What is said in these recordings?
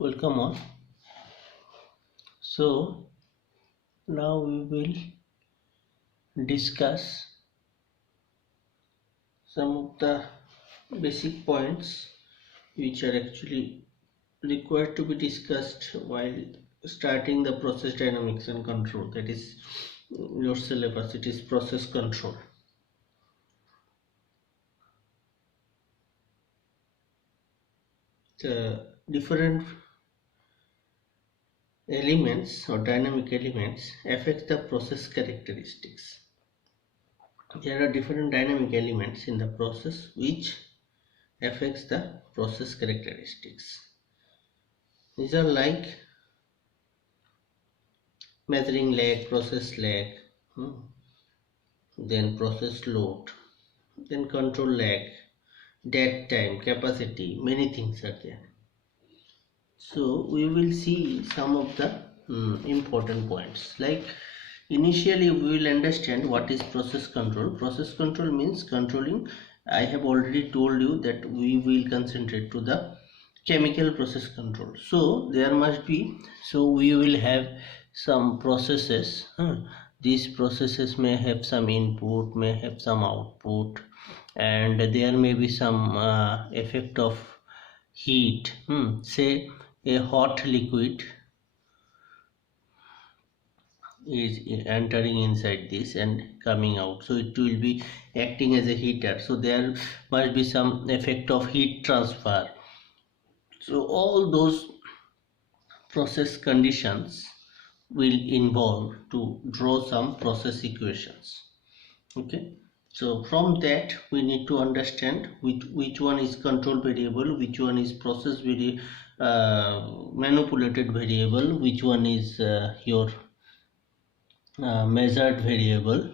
Welcome all. So now we will discuss some of the basic points which are actually required to be discussed while starting the process dynamics and control. That is your syllabus. It is process control. The different elements or dynamic elements affect the process characteristics. There are different dynamic elements in the process which affects the process characteristics. These are like measuring lag, process lag, then process load, then control lag, dead time, capacity, many things are there. So we will see some of the important points. Like initially we will understand what is process control. Process control means controlling. I have already told you that we will concentrate to the chemical process control. So there must be, so we will have some processes. These processes may have some input, may have some output, and there may be some effect of heat. Say a hot liquid is entering inside this and coming out, so it will be acting as a heater, so there must be some effect of heat transfer. So all those process conditions will involve to draw some process equations. Okay, so from that we need to understand which one is control variable, which one is process manipulated variable, which one is your measured variable,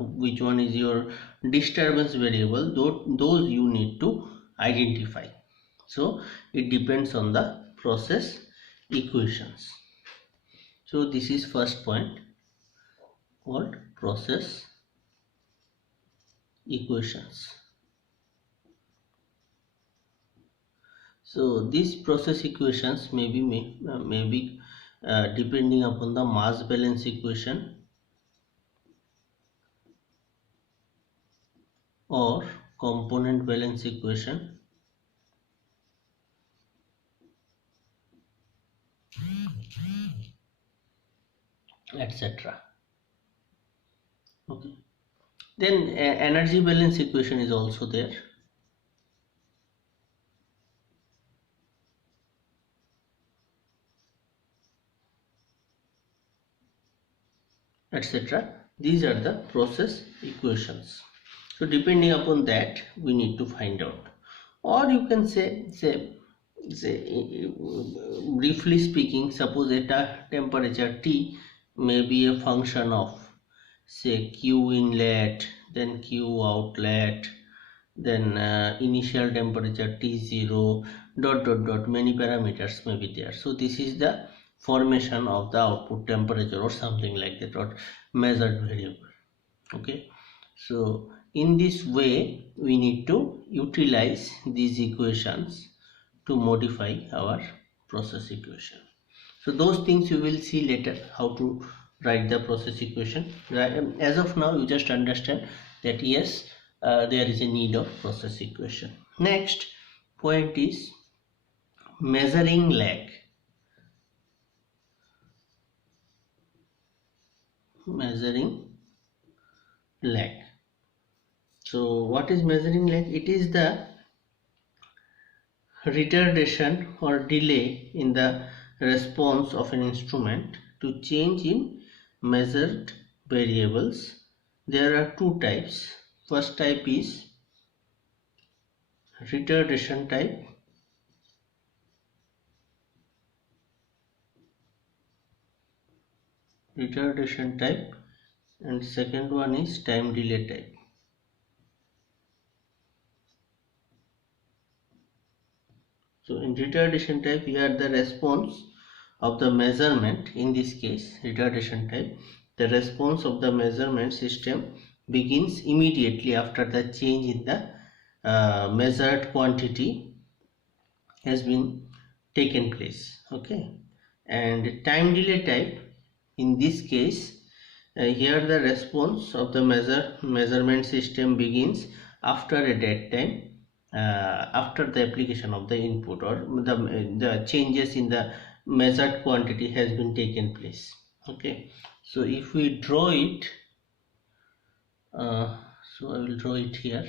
which one is your disturbance variable. Those you need to identify. So it depends on the process equations. So this is first point called process equations. So these process equations may be depending upon the mass balance equation or component balance equation, etc. Okay. Then energy balance equation is also there, etc. These are the process equations. So depending upon that we need to find out, or you can say briefly speaking, suppose at a temperature T may be a function of say Q inlet, then Q outlet, then initial temperature T0, many parameters may be there. So this is the formation of the output temperature or something like that, or measured variable. Okay, so in this way we need to utilize these equations to modify our process equation. So those things you will see later, how to write the process equation. As of now you just understand that yes, there is a need of process equation. Next point is measuring lag. Measuring lag. So what is measuring lag? It is the retardation or delay in the response of an instrument to change in measured variables. There are two types. First type is retardation type, and second one is time delay type. So in retardation type, here the response of the measurement, in this case retardation type, the response of the measurement system begins immediately after the change in the measured quantity has been taken place. Okay, and time delay type, in this case, here the response of the measurement system begins after a dead time, after the application of the input, or the changes in the measured quantity has been taken place. Okay, so if we draw it, so I will draw it here.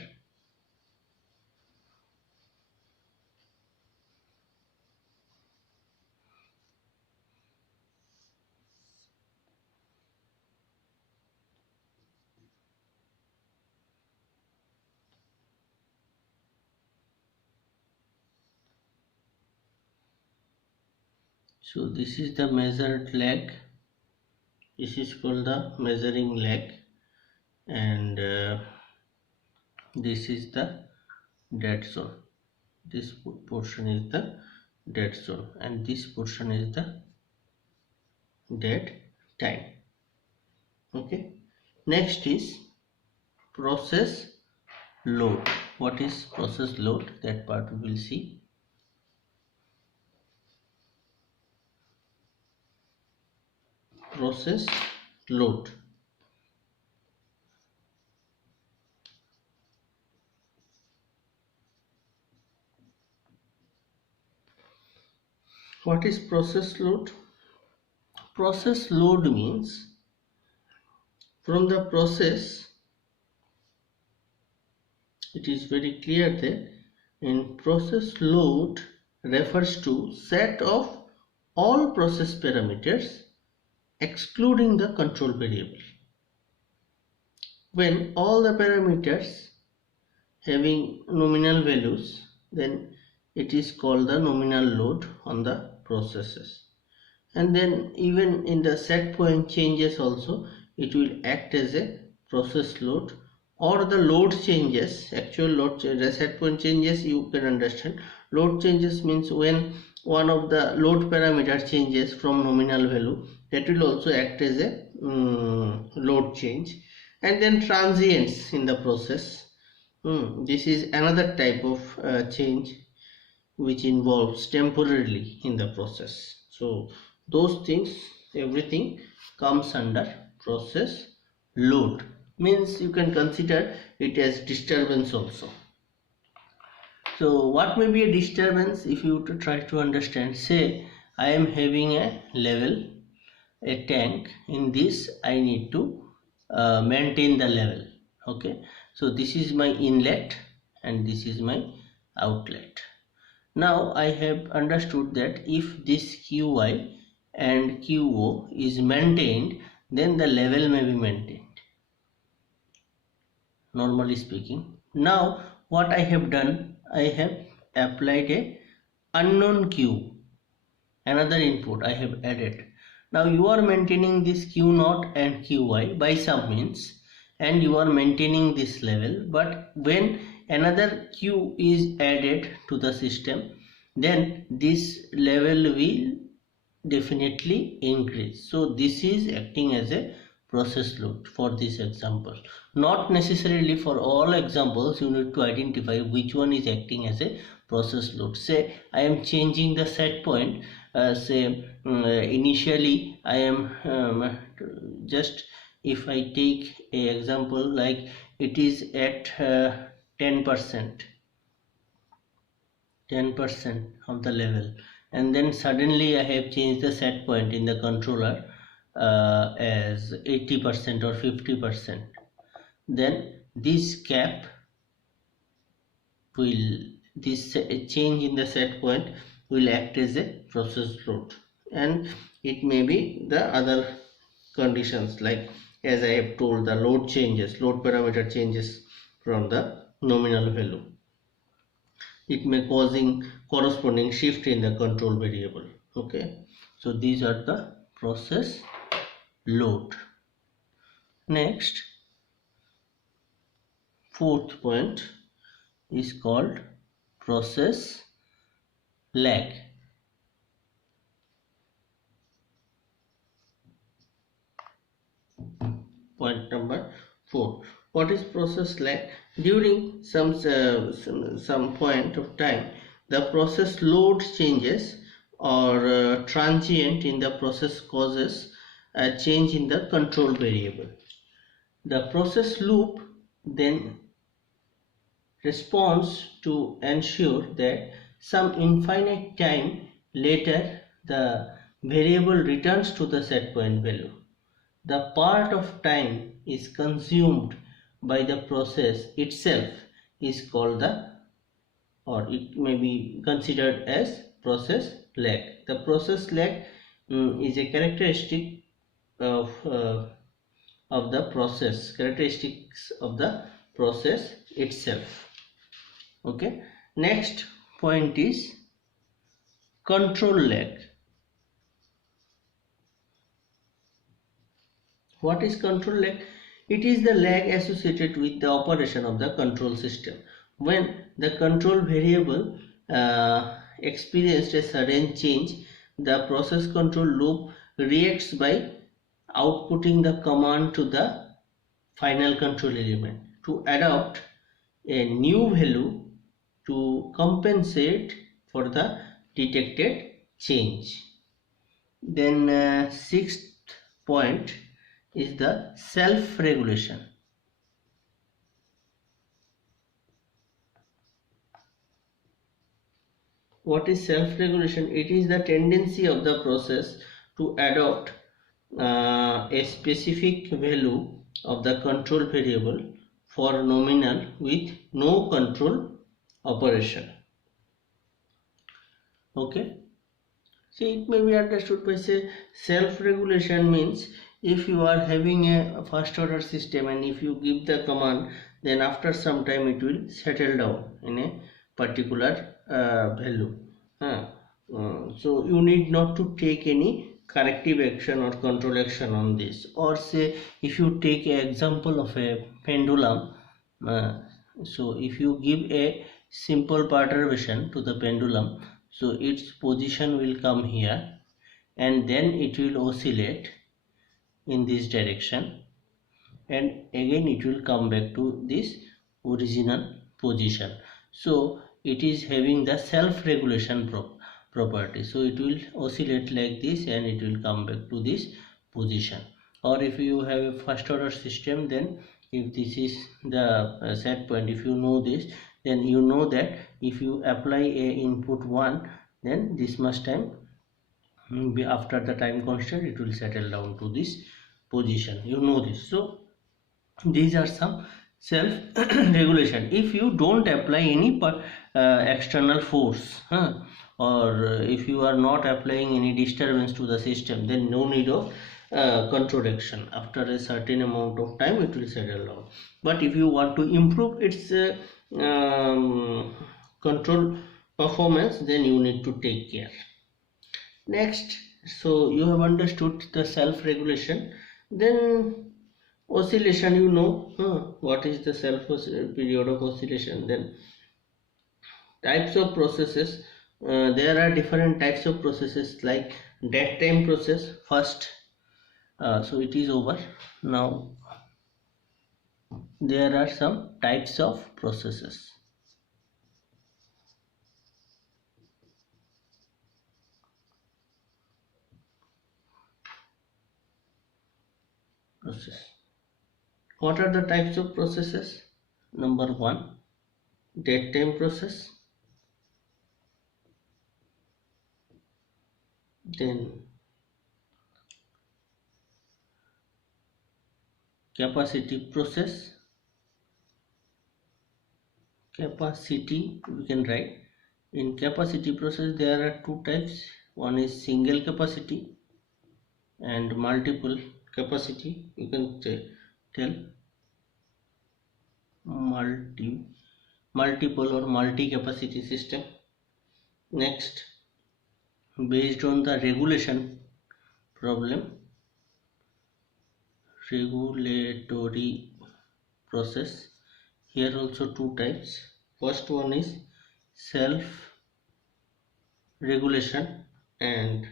So this is the measured lag, this is called the measuring lag, and this is the dead zone. This portion is the dead zone, and this portion is the dead time. Okay, next is process load. What is process load? That part we will see. Process load. What is process load? Process load means from the process, it is very clear that in process load refers to set of all process parameters excluding the control variable. When all the parameters having nominal values, then it is called the nominal load on the processes. And then even in the set point changes also, it will act as a process load, or the load changes, actual load, the set point changes you can understand. Load changes means when one of the load parameter changes from nominal value, that will also act as a load change. And then transients in the process, this is another type of change which involves temporarily in the process. So those things, everything comes under process load. Means you can consider it as disturbance also. So what may be a disturbance? If you try to understand, say I am having a level, a tank. In this I need to maintain the level. Okay, so this is my inlet and this is my outlet. Now I have understood that if this Qi and Qo is maintained, then the level may be maintained, normally speaking. Now what I have done, I have applied a unknown Q, another input I have added. Now you are maintaining this Q0 and Qi by some means, and you are maintaining this level, but when another Q is added to the system, then this level will definitely increase. So this is acting as a process load for this example. Not necessarily for all examples, you need to identify which one is acting as a process load. Say I am changing the set point, initially I am just, if I take a example like it is at 10% of the level, and then suddenly I have changed the set point in the controller as 80% or 50%, then this cap will, this change in the set point will act as a process load. And it may be the other conditions, like as I have told, the load changes, load parameter changes from the nominal value. It may causing corresponding shift in the control variable. Okay, so these are the process load. Next, fourth point is called process lag. Point number 4. What is process lag? During some point of time, the process load changes or transient in the process causes a change in the control variable. The process loop then responds to ensure that some infinite time later the variable returns to the setpoint value. The part of time is consumed by the process itself is called the, or it may be considered as process lag. The process lag is a characteristic of the process, characteristics of the process itself. Okay, next point is control lag. What is control lag? It is the lag associated with the operation of the control system. When the control variable experienced a sudden change, the process control loop reacts by outputting the command to the final control element to adopt a new value to compensate for the detected change. Then sixth point is the self-regulation. What is self-regulation? It is the tendency of the process to adopt a specific value of the control variable for nominal with no control operation. Okay. See, it may be understood by say self-regulation means if you are having a first order system and if you give the command, then after some time it will settle down in a particular value. So you need not to take any corrective action or control action on this. Or say if you take an example of a pendulum, uh, so if you give a simple perturbation to the pendulum, so its position will come here and then it will oscillate in this direction and again it will come back to this original position. So it is having the self-regulation property. So it will oscillate like this and it will come back to this position. Or if you have a first order system, then if this is the set point, if you know this, then you know that if you apply a input 1, then this much time after the time constant it will settle down to this position. You know this. So these are some self regulation. If you don't apply any external force, or if you are not applying any disturbance to the system, then no need of control action. After a certain amount of time it will settle down. But if you want to improve its control performance, then you need to take care. Next, so you have understood the self regulation. Then oscillation, you know what is the self period of oscillation. Then types of processes, there are different types of processes like dead time process first. So it is over now. There are some types of process. What are the types of processes? Number 1, dead time process. Then capacity process. Capacity we can write. In capacity process there are two types. One is single capacity and multiple capacity. You can tell multiple or multi-capacity system. Next, based on the regulation problem, regulatory process. Here also two types. First one is self regulation and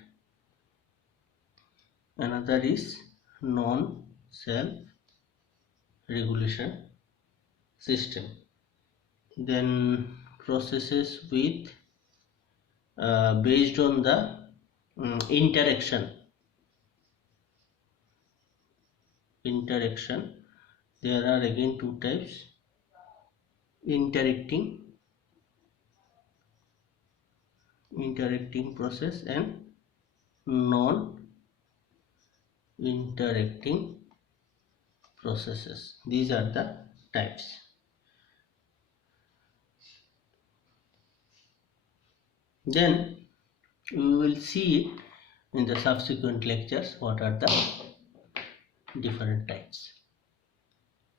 another is non self regulation system. Then processes with based on the interaction. There are again two types: interacting process and non-interacting processes. These are the types. Then we will see in the subsequent lectures what are the different types.